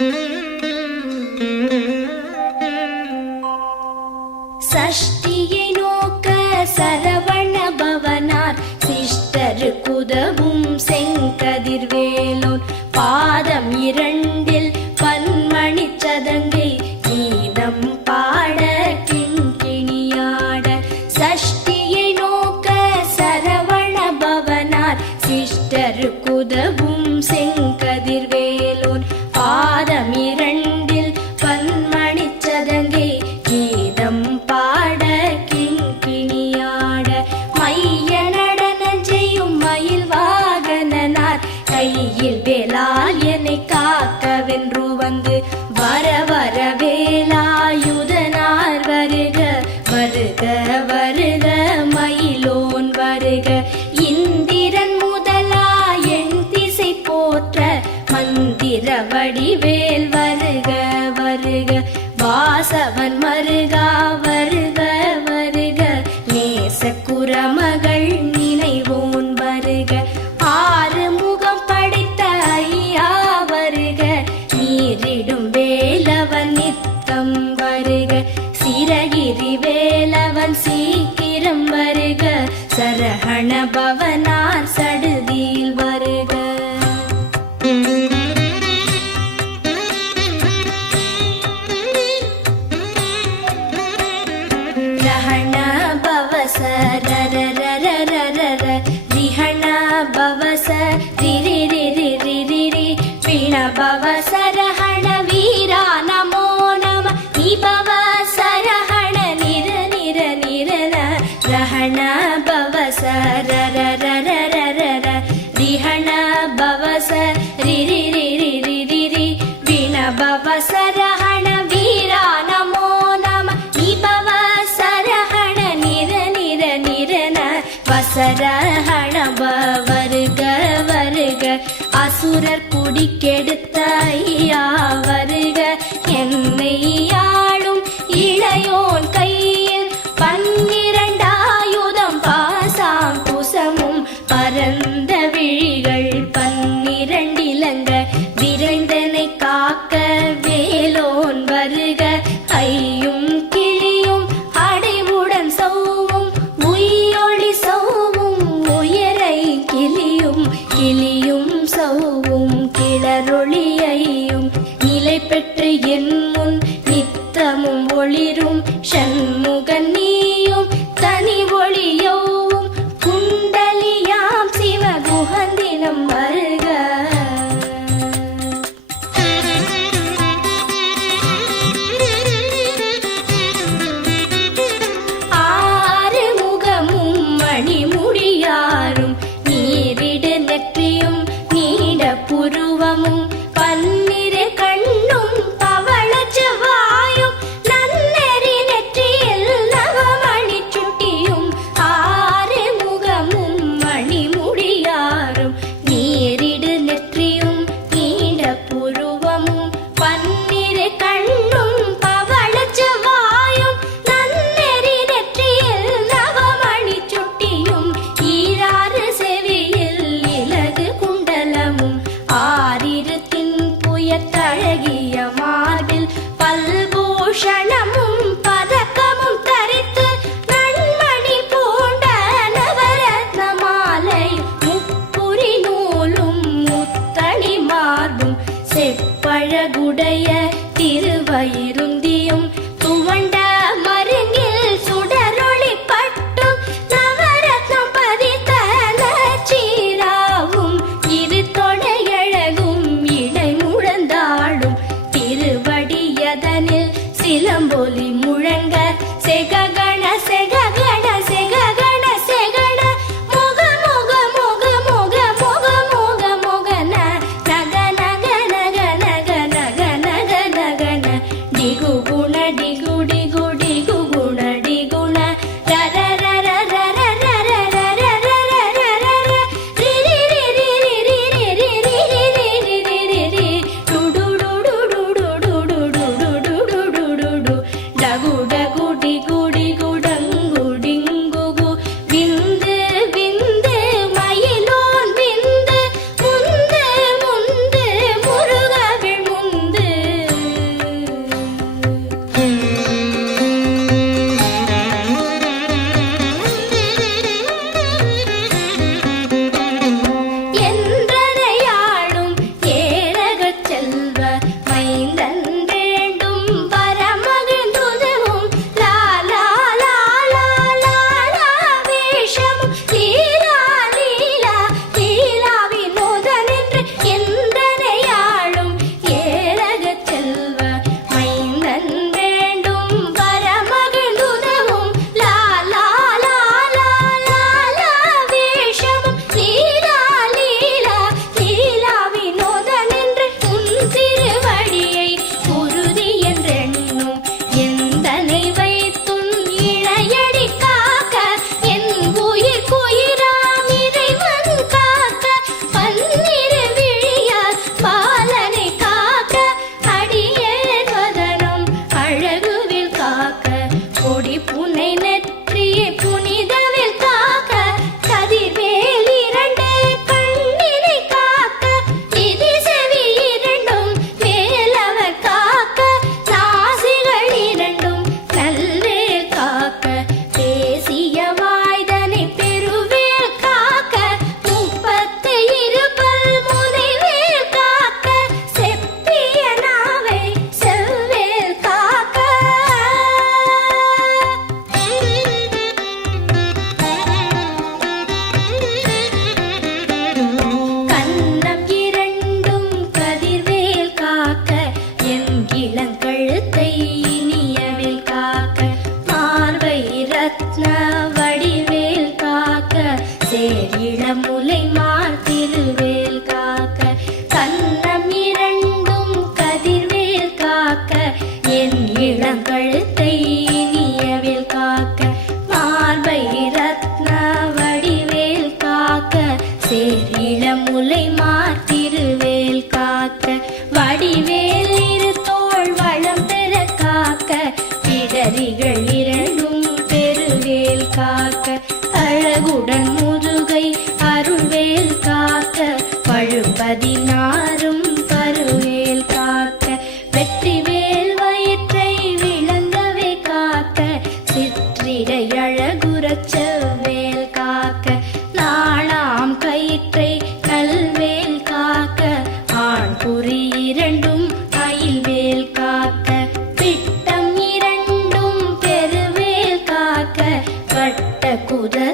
Mm-hmm. சரஹண பவனார் சடுதியில் வ அசுர ஹணப வருக. வருக அசுரர் குடிக்கெடுத்த தரும் சண்முகன் to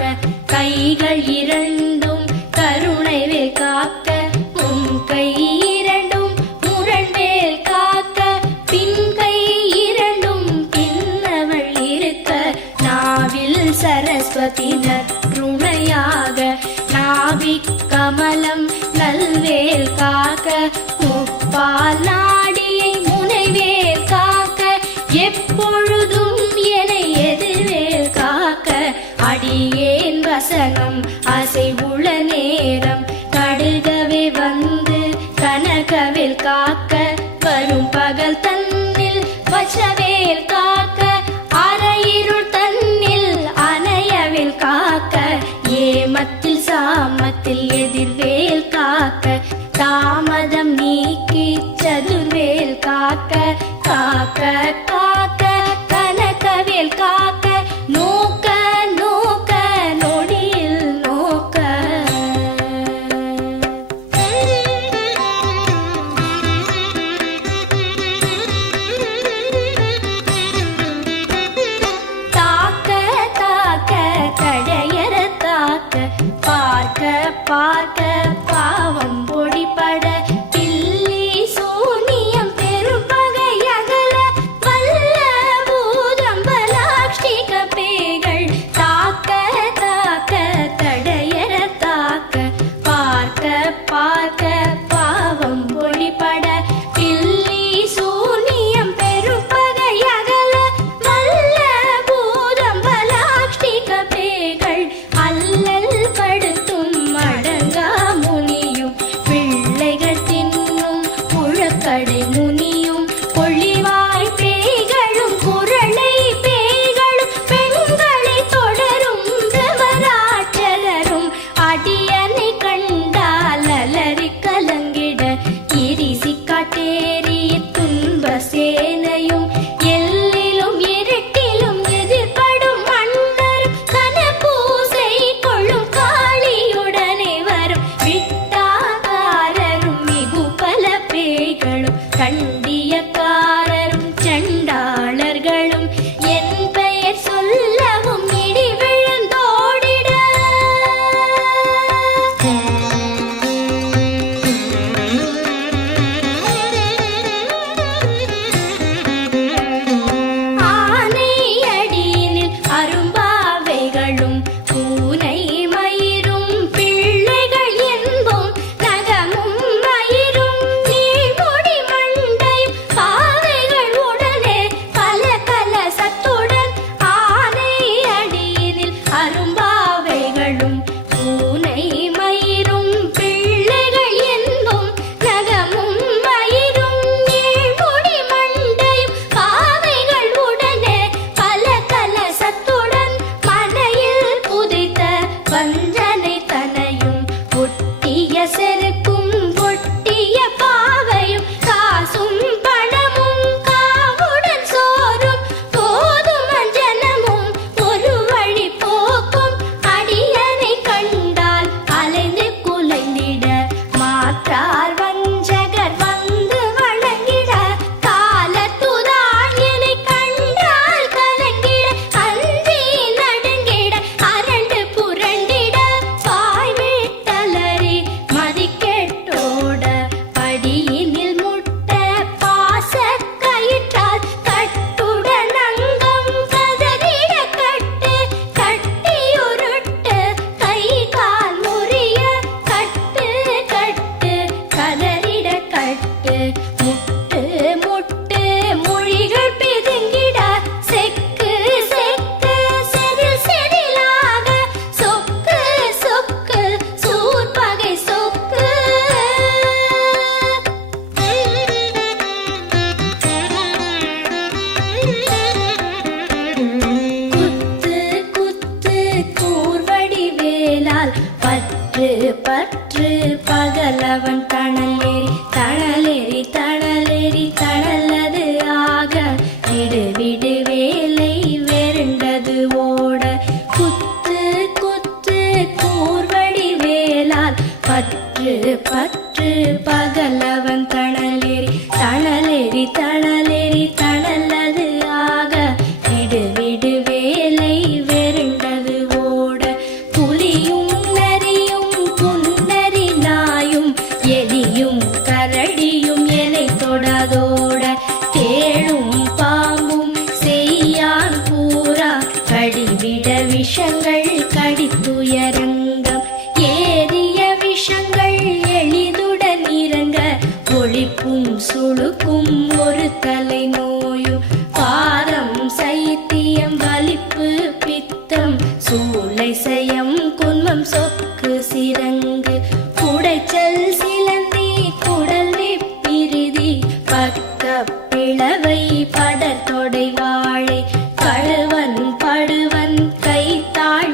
哎。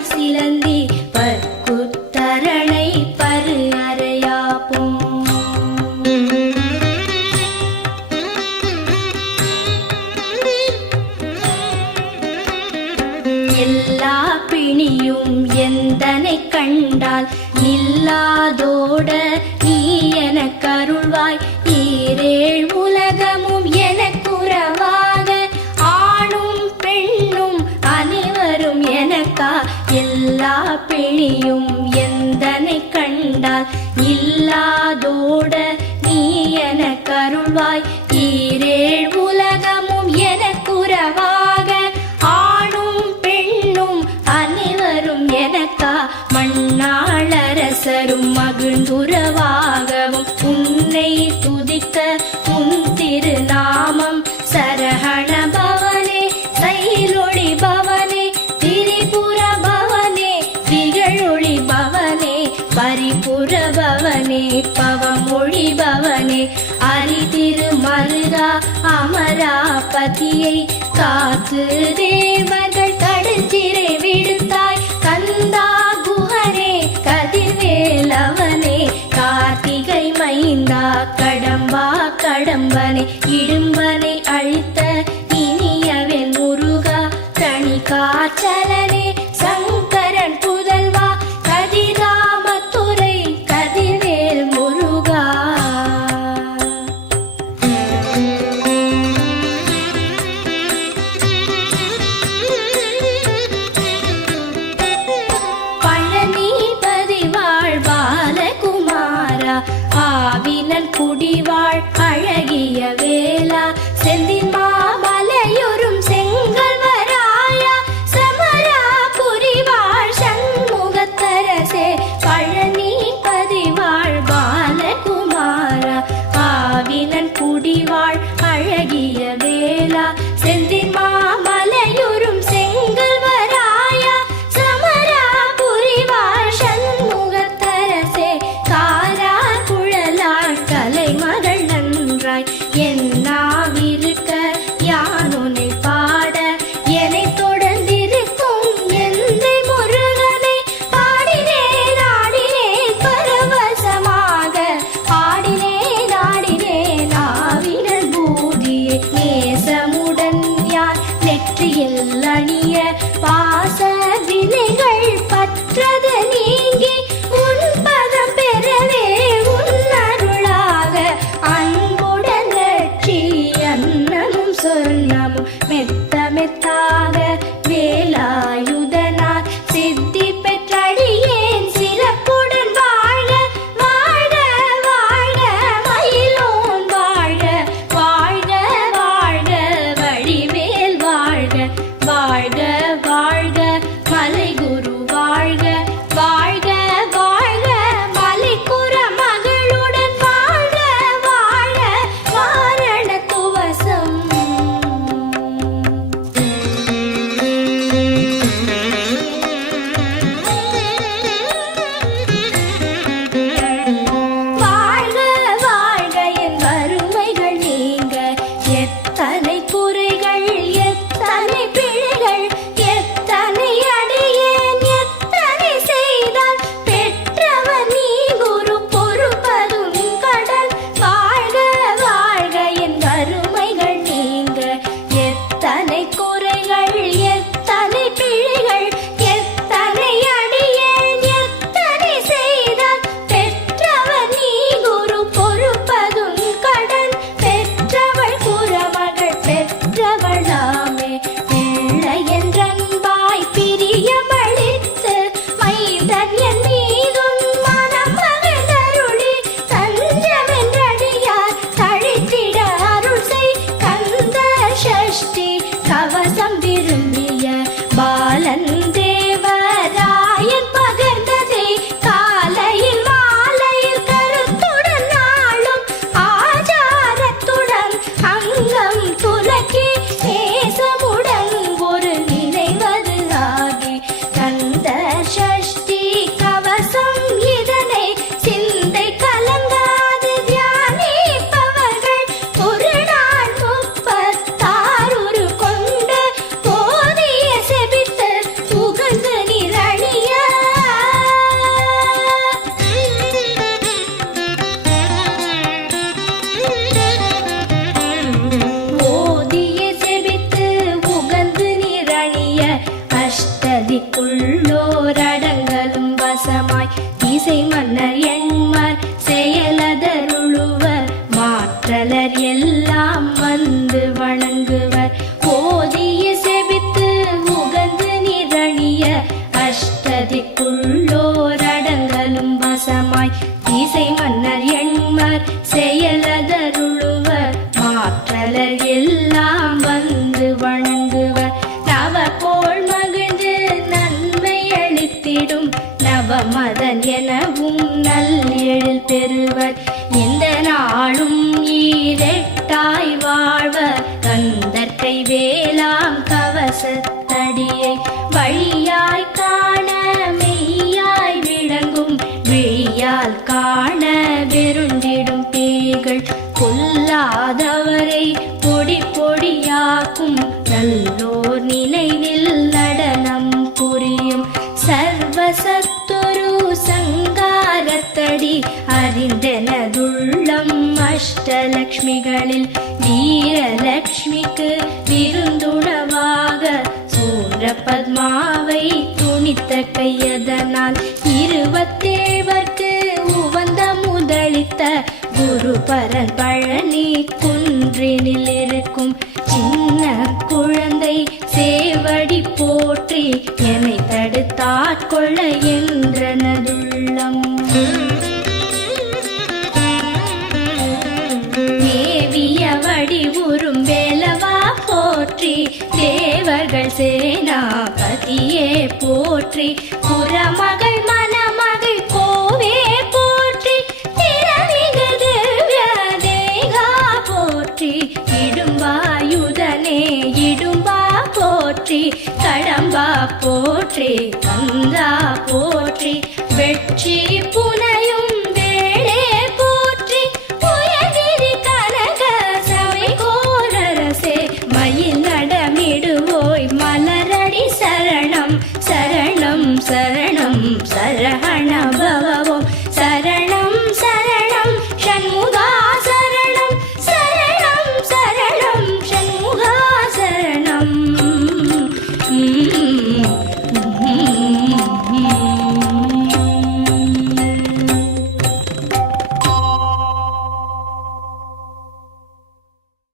சிலந்தி மண்ணாளரசரும் மகிழ்ந்துறவா? మార్చలని ら அளித்திடும் நவமதன் எனவும் நல்லெழில் பெறுவர். எந்த நாளும் ஈரெட்டாய் வாழ்வர். கந்தற்கை வேளாம் கவச அஷ்டலக்ஷ்மிகளில் வீரலக்ஷ்மிக்கு விருந்துணவாக சூரபத்மாவை துணித்த கையதனால் இருபத்தேவர்க்கு உவந்த முதலித்த குரு பரன் பழனி குன்றினில் இருக்கும் சின்ன குழந்தை சேவடி போற்றி என்னை தடுத்தாட்கொள்ள என்றனதுள்ளம். சேனாபதியே போற்றி புறமகள் மணமகள் கோவே போற்றி திறமிகது திவ்ய போற்றி இடும்பாயுதனே இடும்பா போற்றி கடம்பா போற்றி கந்தா போற்றி வெற்றி